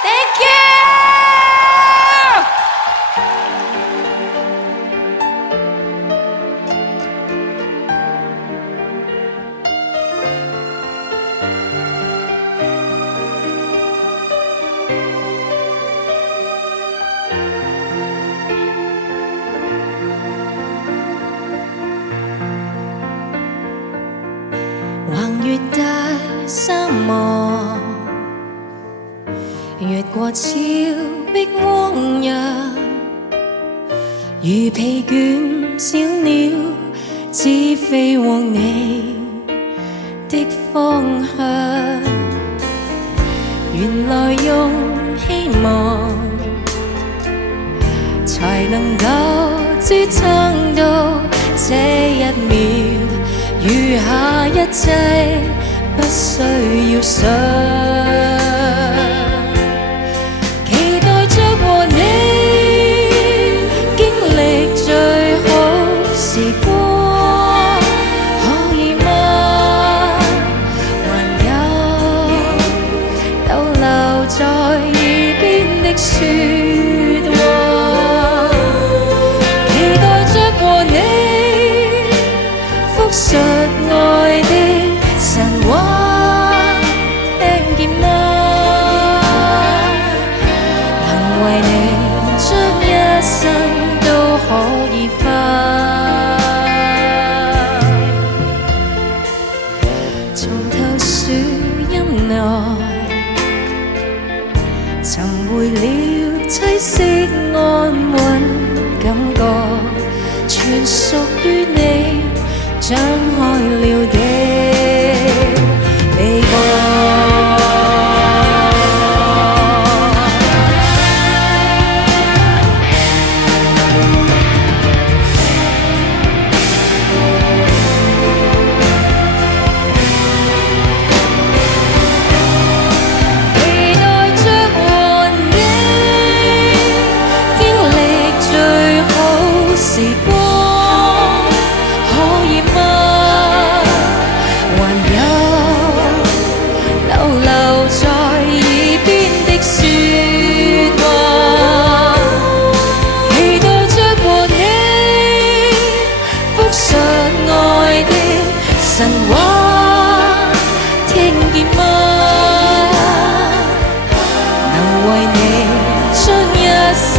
Thank you。橫越大沙漠，越過峭壁荒野，如疲倦小鳥，只飛往你的方向。原來用希望才能夠支撐到這一秒。餘下一切不需要想，期待着和你經歷最好時光，可以嗎？還有逗留在耳邊的説話，期待着和你復述愛的神話，聽見嗎？能為你將一生都可以花，從頭樹蔭內尋回了棲息安穩感覺，全屬於你。張開了的臂膀。期待着和你經歷最好時光。神話聽見嗎？能為你將一生